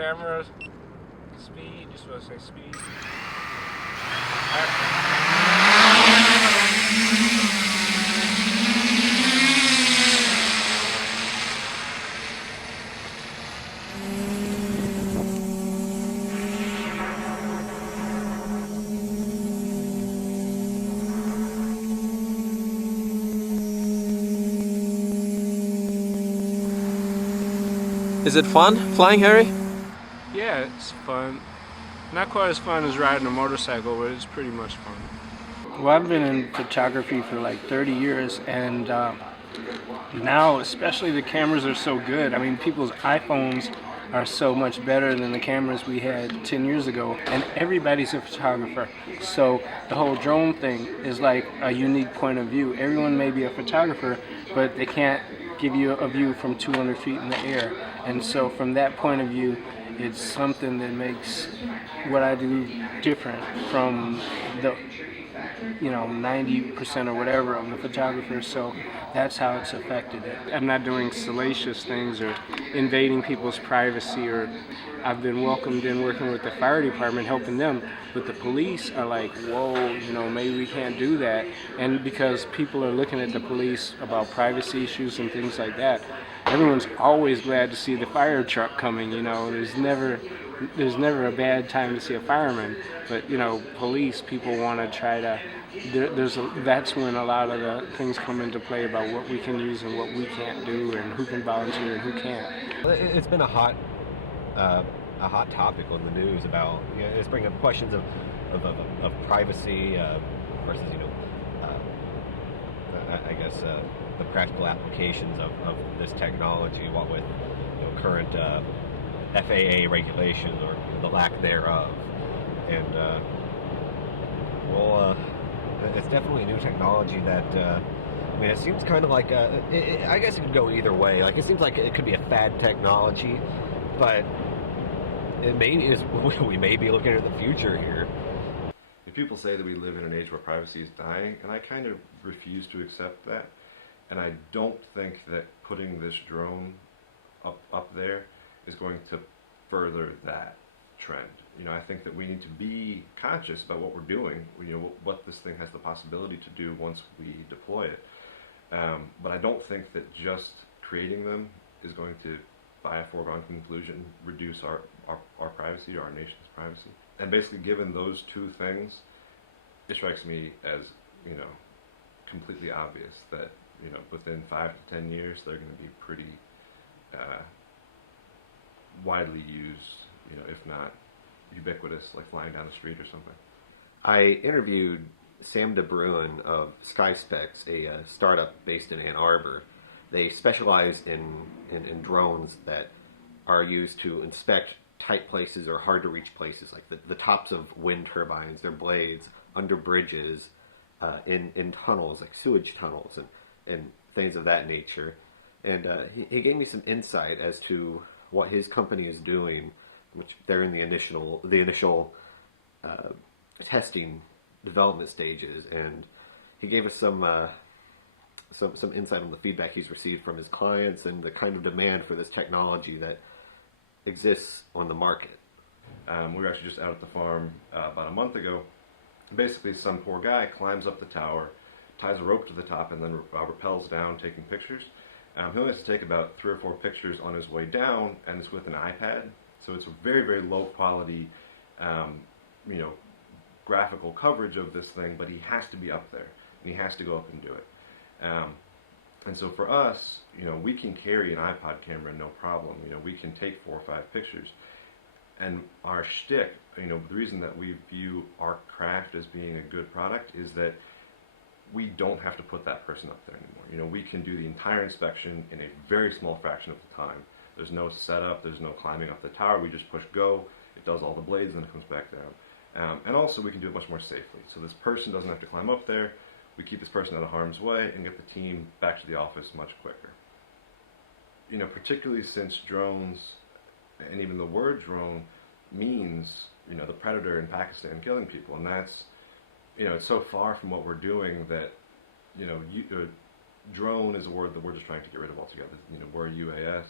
camera speed, you're supposed to say speed. Is it fun flying, Harry? Yeah, it's fun. Not quite as fun as riding a motorcycle, but it's pretty much fun. Well, I've been in photography for like 30 years, and now especially the cameras are so good. I mean, people's iPhones are so much better than the cameras we had 10 years ago, and everybody's a photographer. So the whole drone thing is like a unique point of view. Everyone may be a photographer, but they can't give you a view from 200 feet in the air. And so from that point of view, it's something that makes what I do different from the 90% or whatever of the photographers. So that's how it's affected it. I'm not doing salacious things or invading people's privacy, or I've been welcomed in working with the fire department, helping them. But the police are like, whoa, maybe we can't do that. And because people are looking at the police about privacy issues and things like that, everyone's always glad to see the fire truck coming. There's never a bad time to see a fireman. But police, people want to try to. That's when a lot of the things come into play about what we can use and what we can't do, and who can volunteer and who can't. It's been a hot topic on the news about it's bringing up questions of privacy versus I guess the practical applications of this technology, what with current FAA regulations or the lack thereof, and it's definitely a new technology that I mean, it seems kind of like I guess it could go either way. Like, it seems like it could be a fad technology, but we may be looking at the future here. People say that we live in an age where privacy is dying, and I kind of refuse to accept that. And I don't think that putting this drone up there is going to further that trend. I think that we need to be conscious about what we're doing, what this thing has the possibility to do once we deploy it. But I don't think that just creating them is going to, by a foregone conclusion, reduce our privacy or our nation's privacy. And basically, given those two things, it strikes me as, completely obvious that, within 5 to 10 years, they're going to be pretty widely used, if not ubiquitous, like flying down the street or something. I interviewed Sam DeBruin of SkySpecs, a startup based in Ann Arbor. They specialize in drones that are used to inspect tight places or hard to reach places, like the tops of wind turbines, their blades, under bridges, in tunnels, like sewage tunnels and things of that nature. And he gave me some insight as to what his company is doing, which they're in the initial testing development stages, and he gave us some insight on the feedback he's received from his clients and the kind of demand for this technology that exists on the market. We were actually just out at the farm about a month ago. Basically, some poor guy climbs up the tower, ties a rope to the top, and then rappels down taking pictures. He only has to take about 3 or 4 pictures on his way down, and it's with an iPad. So it's a very, very low quality, graphical coverage of this thing, but he has to be up there, and he has to go up and do it. And so for us, we can carry an iPod camera no problem. We can take 4 or 5 pictures. And our shtick, the reason that we view our craft as being a good product is that we don't have to put that person up there anymore. We can do the entire inspection in a very small fraction of the time. There's no setup, there's no climbing up the tower. We just push go, it does all the blades, and it comes back down. And also we can do it much more safely. So this person doesn't have to climb up there. We keep this person out of harm's way and get the team back to the office much quicker. Particularly since drones, and even the word drone, means, the predator in Pakistan killing people. And that's, it's so far from what we're doing that, drone is a word that we're just trying to get rid of altogether. We're UAS.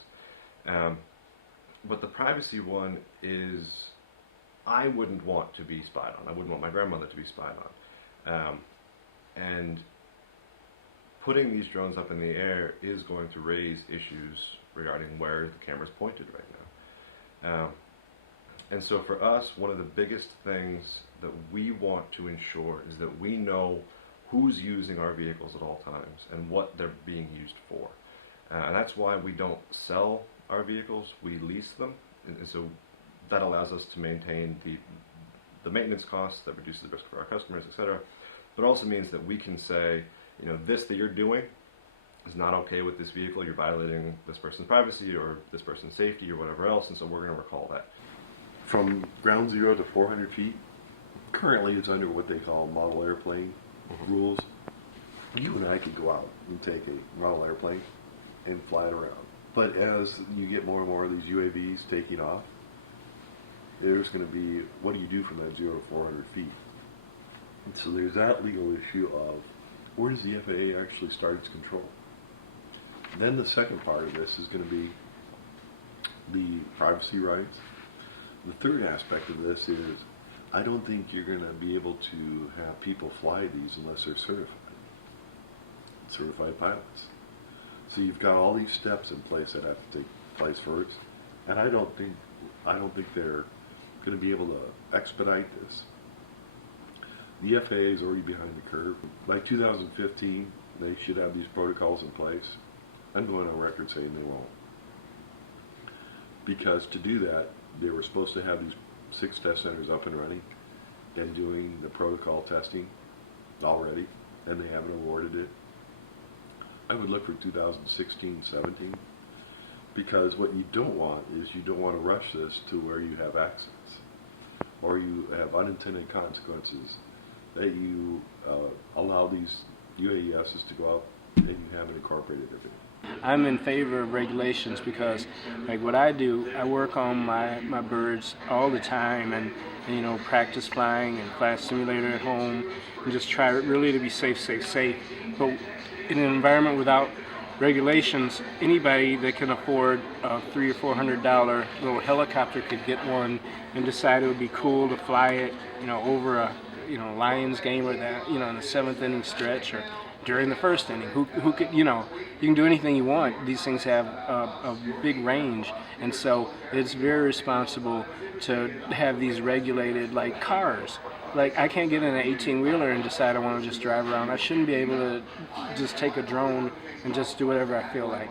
But the privacy one is, I wouldn't want to be spied on. I wouldn't want my grandmother to be spied on. And putting these drones up in the air is going to raise issues regarding where the camera's pointed right now. And so for us, one of the biggest things that we want to ensure is that we know who's using our vehicles at all times and what they're being used for. And that's why we don't sell our vehicles, we lease them. And so that allows us to maintain the maintenance costs, that reduces the risk for our customers, etc. But also means that we can say, you know, this that you're doing is not okay with this vehicle, you're violating this person's privacy or this person's safety or whatever else, and so we're going to recall that. From ground zero to 400 feet, currently it's under what they call model airplane rules. You and I could go out and take a model airplane and fly it around. But as you get more and more of these UAVs taking off, there's going to be, what do you do from that 0 to 400 feet? And so there's that legal issue of, where does the FAA actually start its control? Then the second part of this is going to be the privacy rights. The third aspect of this is, I don't think you're going to be able to have people fly these unless they're certified pilots. So you've got all these steps in place that have to take place first, and I don't think they're going to be able to expedite this. The FAA is already behind the curve. By 2015, they should have these protocols in place. I'm going on record saying they won't. Because to do that, they were supposed to have these 6 test centers up and running and doing the protocol testing already, and they haven't awarded it. I would look for 2016-17, because what you don't want is you don't want to rush this to where you have accidents or you have unintended consequences, that you allow these UASs to go up and you haven't incorporated everything. I'm in favor of regulations because, like what I do, I work on my birds all the time and you know, practice flying and fly a simulator at home and just try really to be safe. But in an environment without regulations, anybody that can afford a $300 or $400 little helicopter could get one and decide it would be cool to fly it, you know, over a Lions game or that, you know, in the 7th inning stretch or during the 1st inning. Who could, you know, you can do anything you want. These things have a big range, and so it's very responsible to have these regulated like cars. Like, I can't get in an 18-wheeler and decide I want to just drive around. I shouldn't be able to just take a drone and just do whatever I feel like.